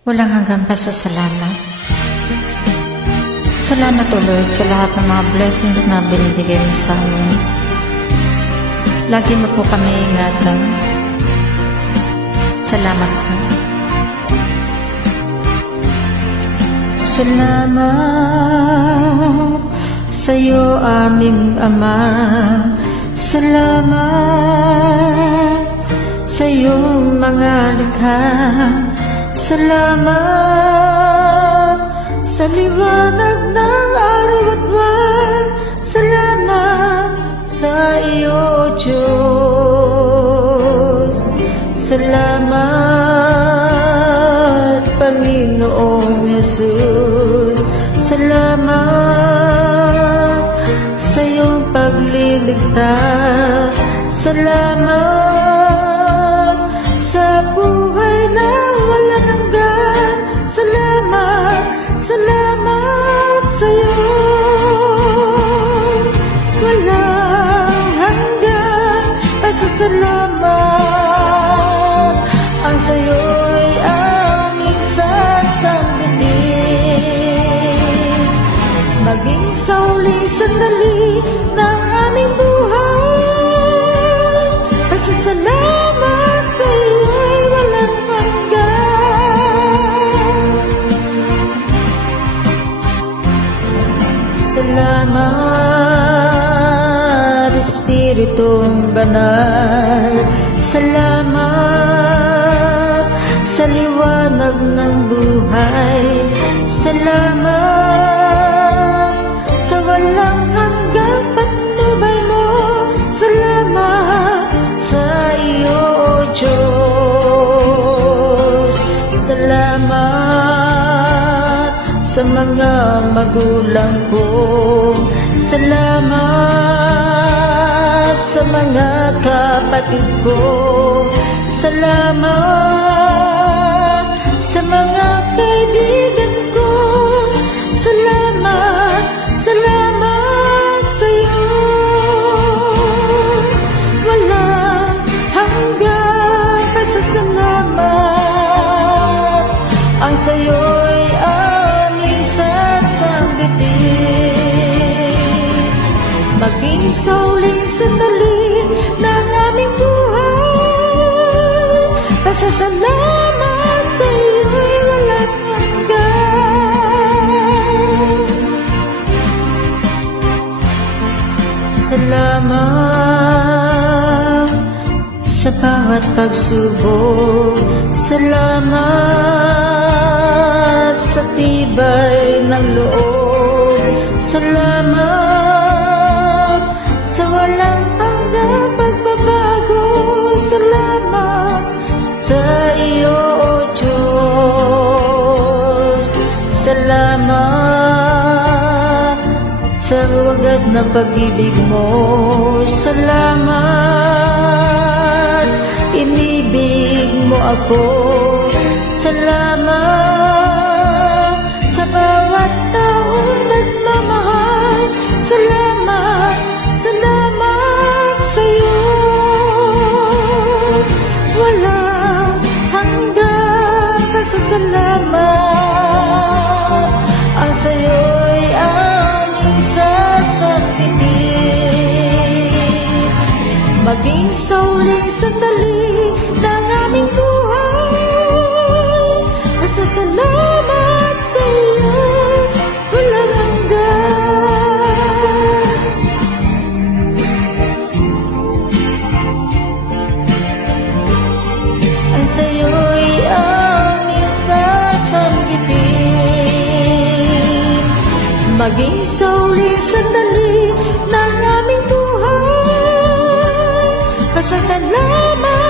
Walang hanggang pasasalamat. Salamat o Lord sa lahat ng mga blessings na binibigay mo sa amin. Lagi mo po kami ingatan. Salamat po. Salamat sa'yo aming Ama. Salamat sa iyong mga likha. Salamat sa liwanag ng araw at buwan. Salamat sa iyo, Diyos. Salamat, Panginoong Yesus. Salamat sa iyong pagliligtas. Salamat sa buhay na walang hanggan. Salamat, salamat sa iyo. Walang hanggan pasasalamat. Ang sa'yo'y aming sasambitin. Maging sa huling sandali ng aming buhay, pasasalamat sa iyo'y walang hanggan. Salamat, Espiritong Banal. Salamat sa liwanag ng buhay. Salamat sa walang hanggang patnubay mo. Salamat sa iyo, O Diyos. Salamat sa mga magulang ko. Salamat sa mga kapatid ko. Salamat sa mga kaibigan ko. Salamat, salamat sa iyo. Walang hanggang pasasalamat. Ang sa'yo'y aming sasambitin. Maging sa huling sandali ng aming buhay, pasasalamat sa iyo'y walang hanggan. Salamat sa bawat pagsubok. Salamat sa tibay ng loob. Salamat sa walang hanggang pagbabago. Salamat sa iyo, O Diyos. Salamat sa wagas na pag-ibig mo. Salamat, inibig mo ako. Salamat sa bawat taong nagmamahal. Salamat, salamat sa iyo. Walang hanggang pasasalamat. Ang sa'yo'y aming sasambitin. Maging sa huling sandali ng aming buhay, pasasalamat sa iyo. Walang hanggan. Ang sa'yo'y aming sasambitin. Maging sa huling sandali ng aming buhay, pasasalamat